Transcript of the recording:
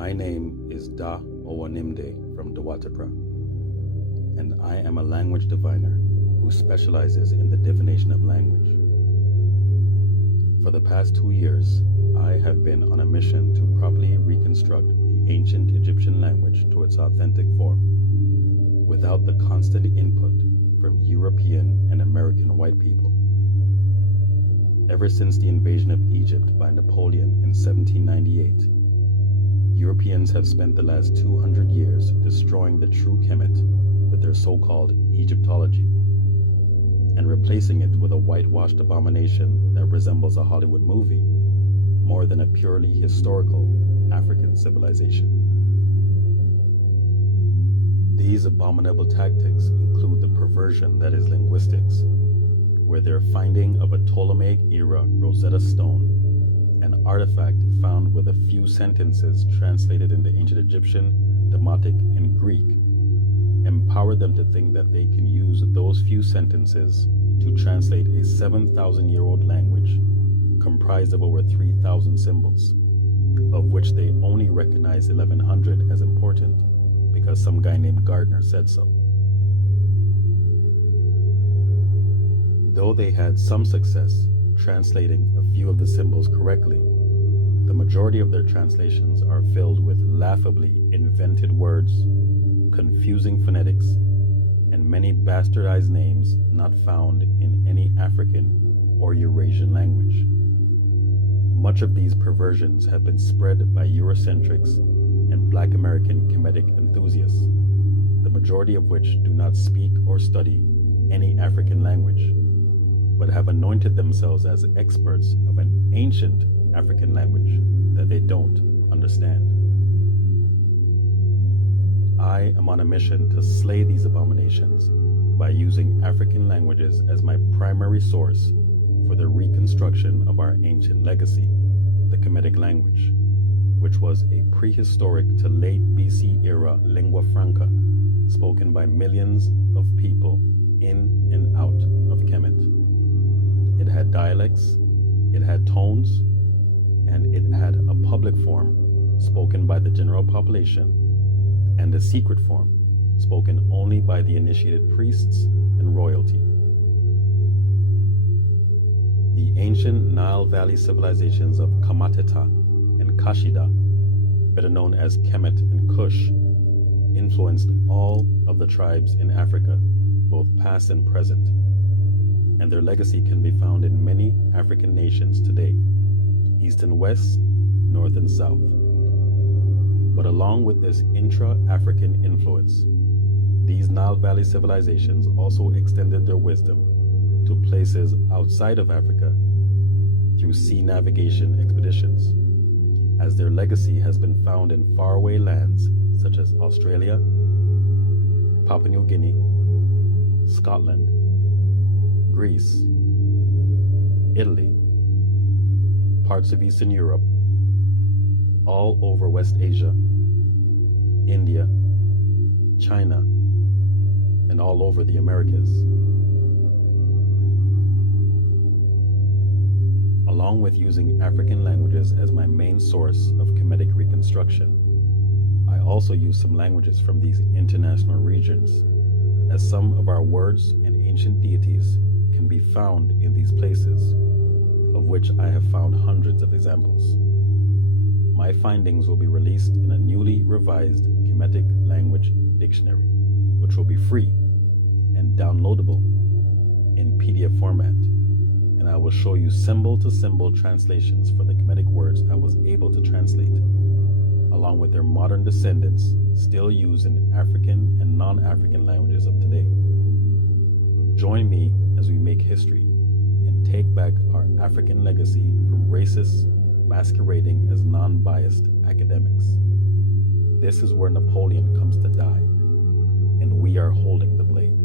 My name is Da Owanimde from Dawatapra, and I am a language diviner who specializes in the divination of language. For the past 2 years, I have been on a mission to properly reconstruct the ancient Egyptian language to its authentic form, without the constant input from European and American white people. Ever since the invasion of Egypt by Napoleon in 1798, Europeans have spent the last 200 years destroying the true Kemet with their so-called Egyptology, and replacing it with a whitewashed abomination that resembles a Hollywood movie more than a purely historical African civilization. These abominable tactics include the perversion that is linguistics, where their finding of a Ptolemaic-era Rosetta Stone, an artifact found with a few sentences translated into ancient Egyptian, Demotic, and Greek, empowered them to think that they can use those few sentences to translate a 7,000-year-old language comprised of over 3,000 symbols, of which they only recognize 1,100 as important because some guy named Gardner said so. Though they had some success translating a few of the symbols correctly, the majority of their translations are filled with laughably invented words, confusing phonetics, and many bastardized names not found in any African or Eurasian language. Much of these perversions have been spread by Eurocentrics and Black American Kemetic enthusiasts, the majority of which do not speak or study any African language, but have anointed themselves as experts of an ancient African language that they don't understand. I am on a mission to slay these abominations by using African languages as my primary source for the reconstruction of our ancient legacy, the Kemetic language, which was a prehistoric to late BC era lingua franca spoken by millions of people in and out of Kemet. It had dialects, it had tones, and it had a public form spoken by the general population and a secret form spoken only by the initiated priests and royalty. The ancient Nile Valley civilizations of Kamateta and Kashida, better known as Kemet and Kush, influenced all of the tribes in Africa, both past and present, and their legacy can be found in many African nations today, east and west, north and south. But along with this intra-African influence, these Nile Valley civilizations also extended their wisdom to places outside of Africa through sea navigation expeditions, as their legacy has been found in faraway lands such as Australia, Papua New Guinea, Scotland, Greece, Italy, parts of Eastern Europe, all over West Asia, India, China, and all over the Americas. Along with using African languages as my main source of Kemetic reconstruction, I also use some languages from these international regions, as some of our words and ancient deities can be found in these places, of which I have found hundreds of examples. My findings will be released in a newly revised Kemetic language dictionary, which will be free and downloadable in PDF format, and I will show you symbol-to-symbol translations for the Kemetic words I was able to translate, along with their modern descendants still used in African and non-African languages of today. Join me as we make history and take back our African legacy from racists masquerading as non-biased academics. This is where Napoleon comes to die, and we are holding the blade.